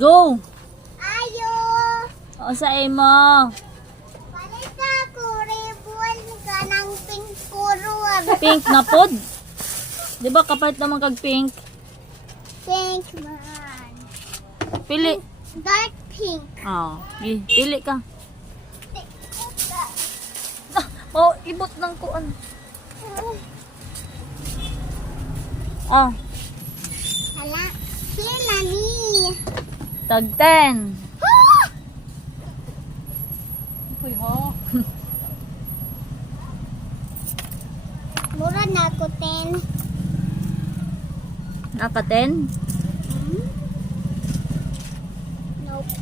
Go! Ayo! O sa mo. Balik ka ko, ribbon ka ng pink kurur. Pink na pod. Di ba kapalit naman kag pink? Pink man. Pili. Dark pink. Oh, pili ka. Oh, ibot ng kuan. Ah, Hala, pila ni. tag 10. Uy, ho. Mura na ako 10. Naka 10? Nope.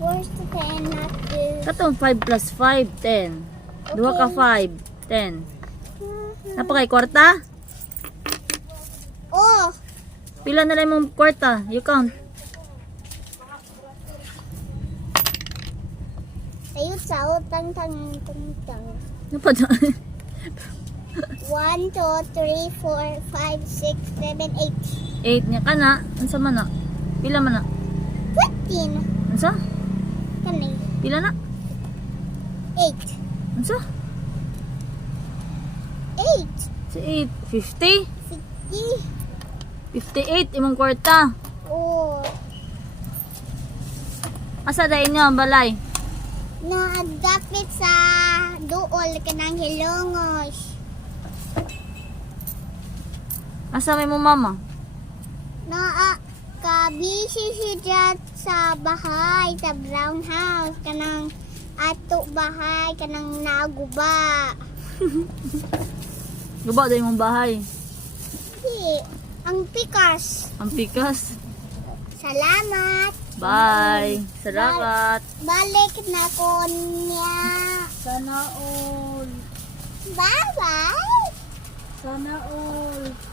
Where's the 10? Not this. Katong 5 plus 5, 10. Duha ka 5, 10. Napakay kwarta? Oh! Pila na lang mong kwarta? You count. Ayun sa utang tang. Napad 1, 2, 3, 4, 5, 6, 7, 8. 8 niya ka na. Ansa man na? Pila man na? 15. Ansa? Kani. Pila na? 8. Ansa? 8. Si 8. 50? 60. 58 imong kwarta. Oh. Asa dahil niyo ang balay? Naagdapit sa duol ka ng hilongos. Asa may mo mama? Kabisi si Jat sa bahay, sa brown house. Kanang ato bahay, kanang naguba. Guba dahil mong bahay. Di, ang pikas. Ang pikas. Salamat. Bye. Salamat. Balik na ko niya. Sana all. Bye-bye. Sana all.